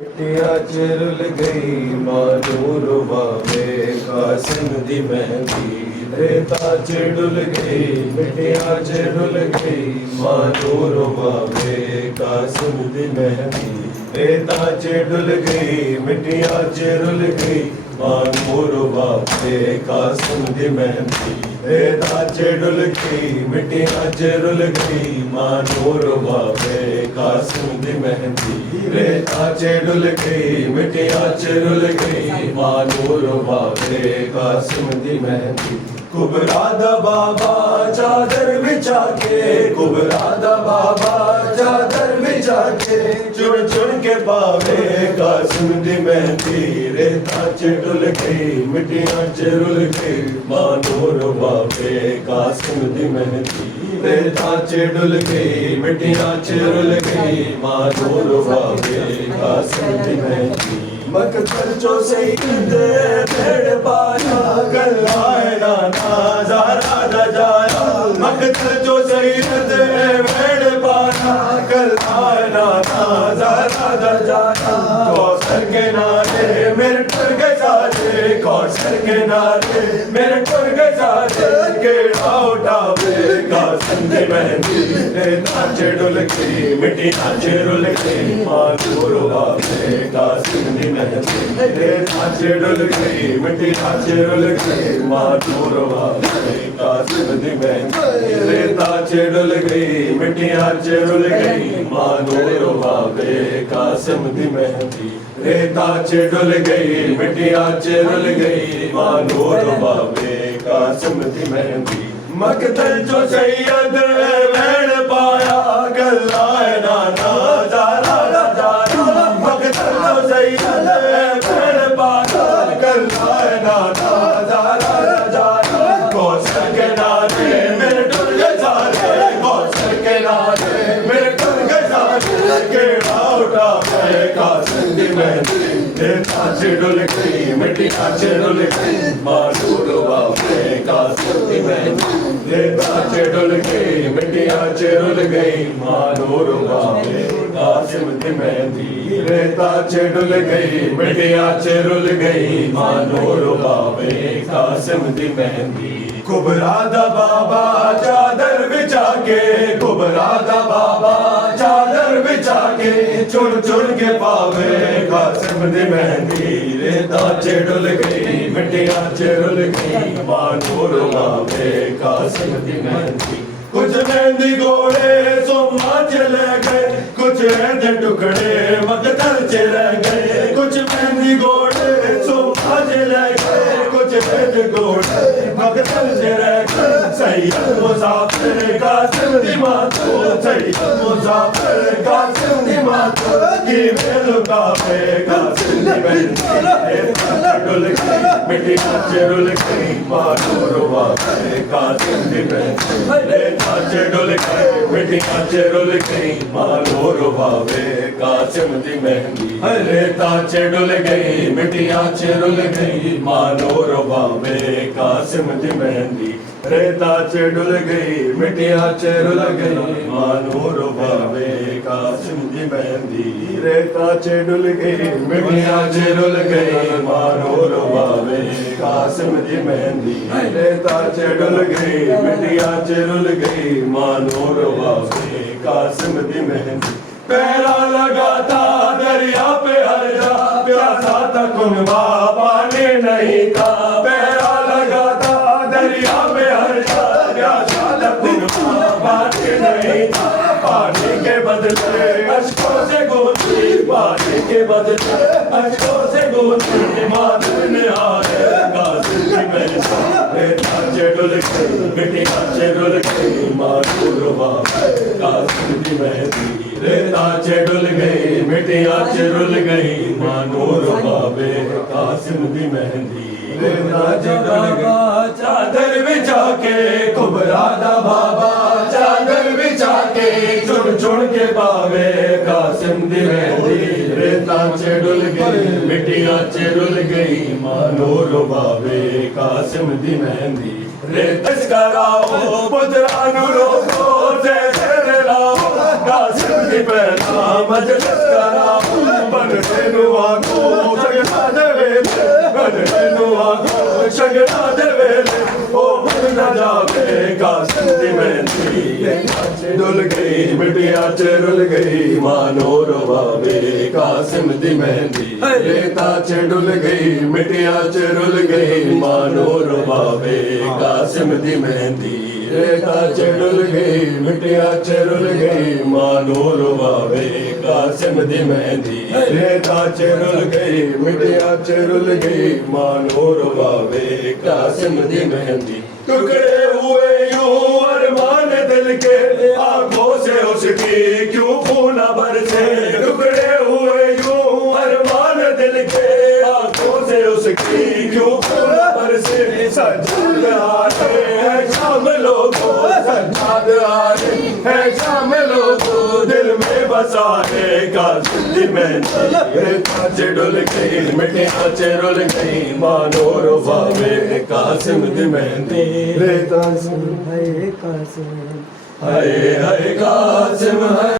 मिट्टिया चुरुल गई मानूर वावे कासिम दी मेहंदी रेता चिड़ुल गई मिट्टिया चुरुल गई मानूर वावे कासिम दी मेहंदी रेता चिड़ुल गई मिट्टिया चुरुल गई मानूर वावे कासिम दी मेहंदी रेता चिड़ुल गई मिट्टिया चुरुल गई मानूर वावे कासिम दी मेहंदी रेता चिड़ुल गई मिट्टिया चुरुल गई मानूर वावे कासिम दी मेहंदी कुबरा दा बाबा चादर बिछा के कुबरा दा बाबा चादर बिछा के चुन चुन के पावे कासिम दी मेहंदी रेता चिड़ुल गई मिट्टिया चुरुल गई मानूर वावे कासिम दी मेहंदी रेता चिड़ुल गई मिट्टिया चुरुल गई मानूर वावे कासिम दी मेहंदी मकतल जो सईद भेड़ पाया गल्लाए नाना ज़ारा दा जाया मकतल जो सईद भेड़ पाया गल्लाए नाना ज़ारा दा जाया कौसर के नारे मेरे टुर गए सारे कौसर के नारे मेरे टुर गए सारे केड़ा उठावे कासिम दी मेहंदी रेता चिड़ुल गई मिट्टिया चुरुल गई मानूर वावे कासिम दी मेहंदी रेता चिड़ुल गई मिट्टिया चुरुल गई मानूर वावे कासिम दी मेहंदी रेता चिड़ुल गई मिट्टिया चुरुल गई मानूर वावे कासिम दी मेहंदी रेता चिड़ुल गई मिट्टिया चुरुल गई मानूर वावे कासिम दी मेहंदी मकतल जो सैयद भेड़ पाया गल्लाए नाना ज़ारा दा जाया मकतल जो सैयद भेड़ पाया गल्लाए नाना ज़ारा दा जाया कौसर के नारे मेरे टुर गए सारे कौसर के नारे मेरे टुर गए सारे केड़ा उठावे कासिम दी मेहंदी रेता चिड़ुल गई मिट्टिया चुरुल गई मानूर वावे कासिम दी मेहंदी रेता चिड़ुल गई मिट्टिया चुरुल गई मानूर वावे कासिम दी मेहंदी रेता चिड़ुल गई मिट्टिया चुरुल गई मानूर वावे कासिम दी मेहंदी कुबरा दा बाबा चादर बिछा के कुबरा दा बाबा चादर बिछा के चुन चुन के पावे कासिम दी मेहंदी रेता चिड़ुल गई मिट्टिया चुरुल गई मानूर वावे कासिम दी मेहंदी कुछ मेहंदी गोले सोमा चले गए कुछ मेहंदी टुकड़े मकतल च रह गए कुछ मेहंदी गोले सोमा चले गए कुछ मेहंदी गोले मकतल च रह गए सैयद मुसाफिर कासिम दी मातो सैयद मुसाफिर कासिम दी मातो की लुकावे कासिम दी मेहंदी रेता चिड़ुल गई मिट्टिया चुरुल गई मानूर वावे कासिम दी मेहंदी रेता चिड़ुल गई मिट्टिया चुरुल गई मानूर वावे कासिम दी मेहंदी रेता चिड़ुल गई मिट्टिया चुरुल गई मानूर वावे कासिम दी मेहंदी रेता चिड़ुल गई मिट्टिया चुरुल गई मानूर वावे कासिम दी मेहंदी रेता चिड़ुल गई मिट्टिया चुरुल गई मानूर वावे कासिम दी मेहंदी रेता चिड़ुल गई मिट्टिया चुरुल गई मानूर वावे कासिम दी मेहंदी पहरा लगा था दरिया पे हर जा प्यासा था कुनबा पानी नहीं था पहरा लगा था दरिया पे हर जा प्यासा था कुनबा पानी नहीं था पानी के बदले अश्कों से गूंजी पानी के बदले अश्कों से गूंजी माधुर ने आए कासिम दी मेहंदी रेता चिड़ुल गई मिट्टिया चुरुल गई मानूर वावे कासिम दी मेहंदी रेता चिड़ुल गई मिट्टिया चुरुल गई मानूर वावे कासिम दी मेहंदी रेता चिड़ुल गई चादर बिछा के कुबरा दा बाबा चादर बिछा के चुन चुन के पावे कासिम दी मेहंदी रेता चिड़ुल गई मिट्टिया चुरुल गई मानूर वावे कासिम दी मेहंदी रेतस कराओ पुत्रानु रोको जैसे लाओ कासिम दी पहला मजलिस करा बन तेनू आखो सगना दे वेले बन तेनू आखो सगना दे वेले ओ भूल न जावे कासिम दी मेहंदी डुल गई बिटिया च रुल गई मानो रोवावे कासिम दी मेहंदी रेता च डुल गई मिटिया च रुल गई मानो रोवावे कासिम दी मेहंदी रेता च डुल गई मिटिया च रुल गई मानो रोवावे कासिम दी मेहंदी रेता च रुल गई मिटिया च रुल गई मानो रोवावे कासिम दी मेहंदी टुकड़े हुए यूं अरमान दिल के आंखों से उसकी क्यों खून बरसे टुकड़े हुए यूं अरमान दिल के आंखों से उसकी क्यों खून बरसे सज्जाद आ रहे हैं शाम लोगों सज्जाद आ रहे हैं शाम लोगों दिल में बसा है कासिम दी मेहंदी रेता च डुल गई मिटिया च रुल गई मानो रोवावे कासिम दी मेहंदी रेता हाय कासिम हाय हाय कासिम है